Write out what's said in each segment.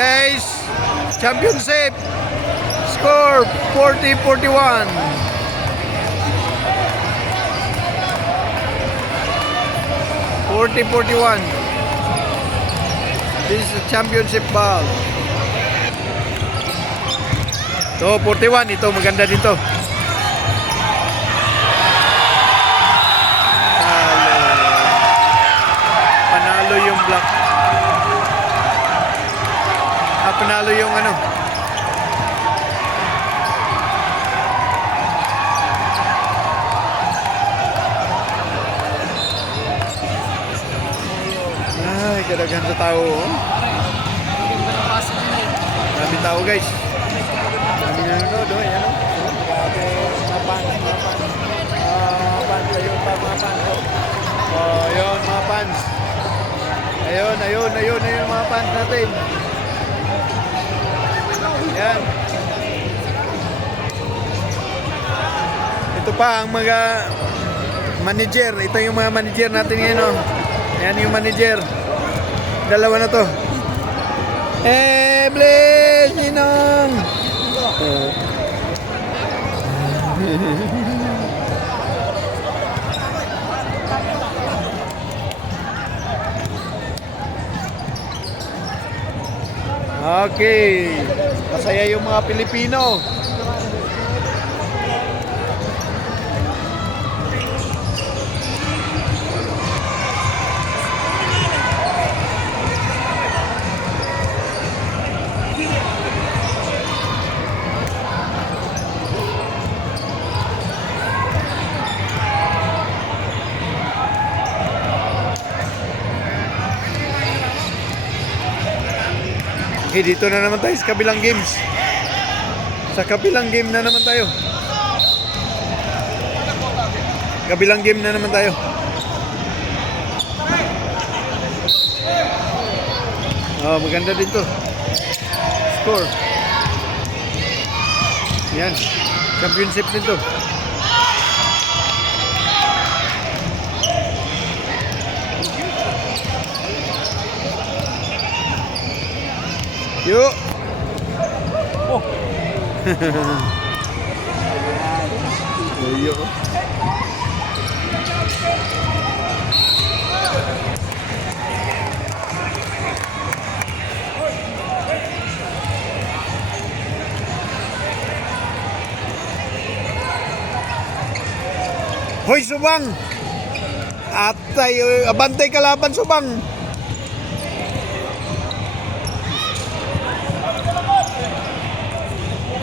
guys, championship score 40-41. 40-41. This is the championship ball. So 41, ito maganda dito. Panalo yung black. Panalo yung ano. Ay, kadaghan sa tao. Dami tao guys. Dami nanonood. Ayan o. Grabe. Mga fans. Ayun pa mga fans. Ayun mga fans. Ayun mga fans natin. Yan. Ito pa ang mga manager. Ito yung mga manager natin ngayon. Oh. Yan yung manager. Dalawa na to. Bless Ninong. Okay. Masaya yung mga Pilipino. Okay, dito na naman tayo sa kabilang games. Sa kabilang game na naman tayo. Kabilang game na naman tayo. Oh, maganda din to. Score. Yan. Championship din to. Yuk. Oh. Yuk. Hoy Subang. Atay, abantay kalaban Subang.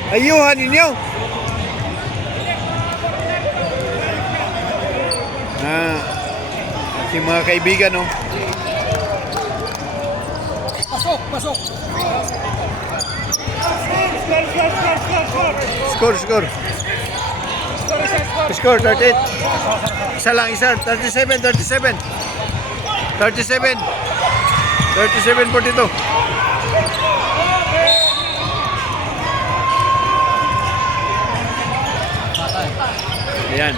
Ayuhan ninyo. Yung mga kaibigan, no? Pasok. Score. Score, 38. Isa lang, 37-42. 37-42. Ayan.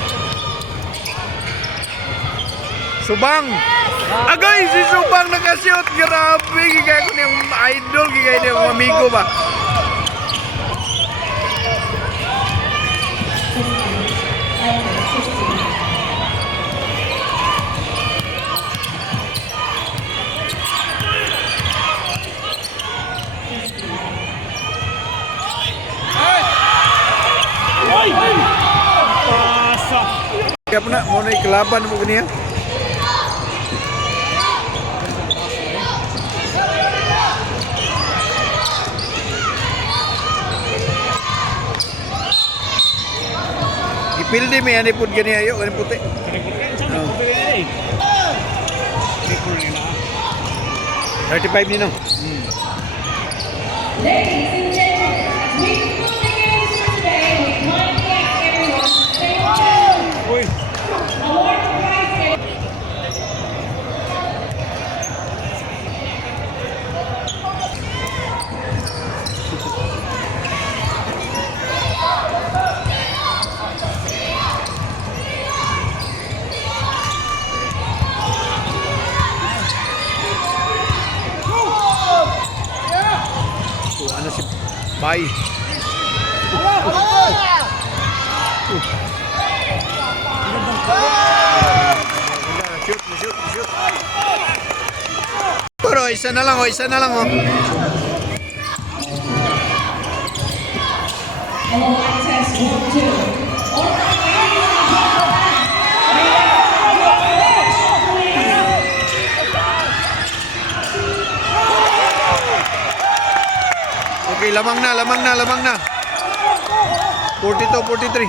Subang. Agay, si Subang nakashoot. Grabe, gigay ko niyang idol. Gigay niyang amigo ba? Kaya po na, muna ikalaban mo kaniya. Ipildi may anipod ganiya yun, ganun puti. Oh. 35 nino. Ladies and gentlemen, as we conclude the games for today, we kindly ask everyone to stay on. Award the prize. Ay. Shoot. Pero isa na lang, isa na lang. Hello, mic test 1, 2. All right, Okay, lamang na. 42, 43.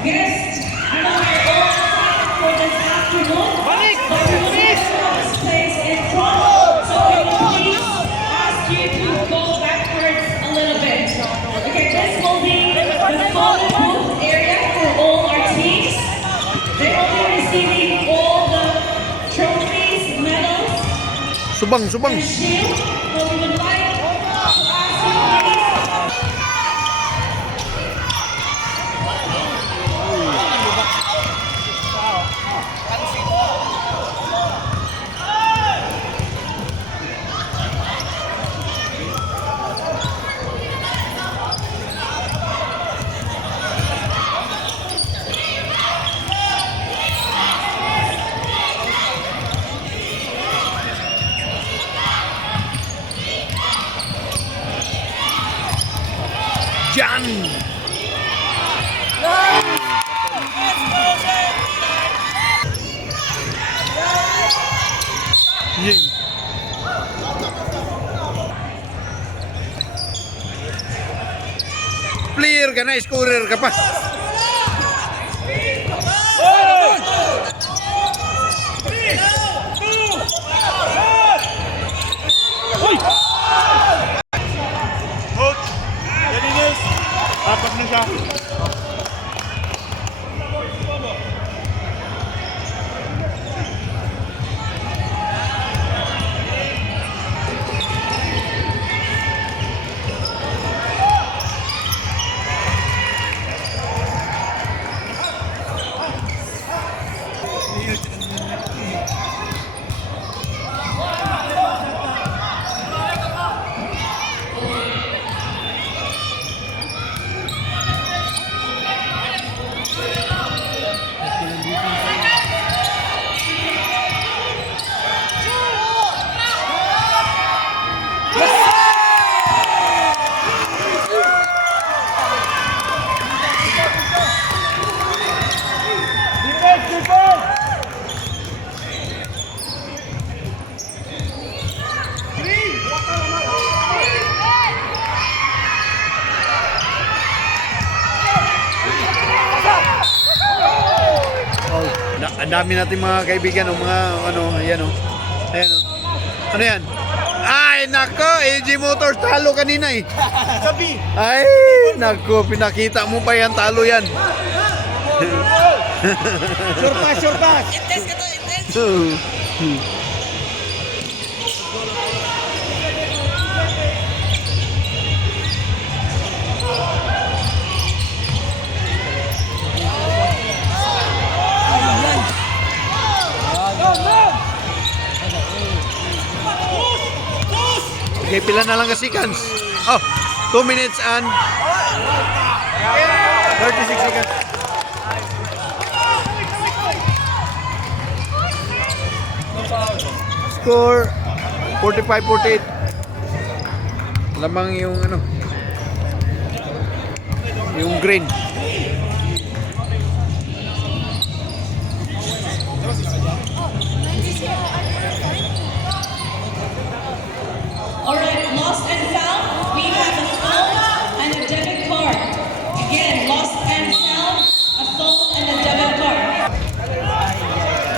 Guests, you know you're all set for this afternoon. But your next place in front. So we will please ask you to go backwards a little bit. Okay, this will be the photo booth area for all our teams. They will be receiving all the trophies, medals, Subang. and shield. So we would like to ask you please. Jan! Yay! Player ka na, scorer ka pa. Coach, readiness. Apat na siya. Ang dami natin mga kaibigan, mga ayan Ayan Ano yan? Ay, nako, AG Motors talo kanina eh. Sabi. Ay, nako, pinakita mo pa yan, talo yan. Sure pass. Okay, pila na lang ka seconds. Oh, 2 minutes and 36 seconds. Score 45-48. Lamang yung yung green. Alright, lost and found, we have a phone and a debit card. Again, lost and found, a phone and a debit card.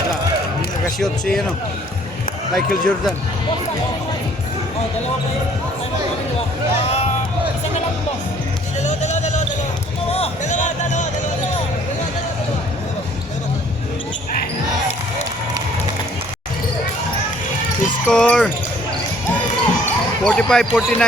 Wala, hindi nakashoot si Michael Jordan. Score 45-49.